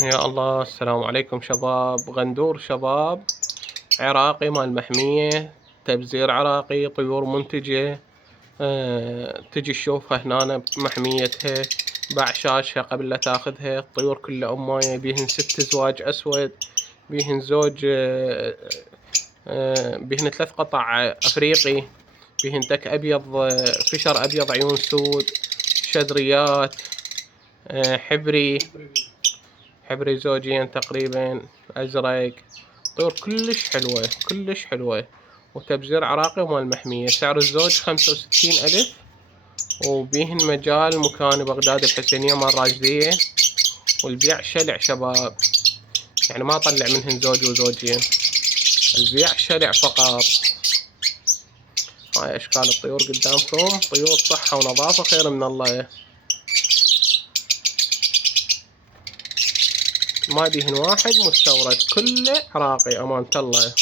يا الله، السلام عليكم شباب. غندور شباب، عراقي مال محمية، تبزير عراقي، طيور منتجة. تجي تشوفها هنا بمحميتها، بعشاشها قبل لا تاخذها. الطيور كلها أماية، بيهن 6 زواج أسود، بيهن زوج بيهن 3 قطع أفريقي، بيهن دك أبيض، فشر أبيض عيون سود، شذريات، حبري زوجين تقريبا، أزرق. طيور كلش حلوة كلش حلوة، وتبزير عراقي ومال محمية. سعر الزوج 65,000، وبيهن مجال مكان بغداد الحسينية مال راشدية. والبيع شلع شباب، يعني ما طلع منهن زوج وزوجين، البيع شلع فقط. هاي أشكال الطيور قدامكم، طيور صحة ونظافة خير من الله. ما بيهن واحد مستورد، كله عراقي أمانة الله.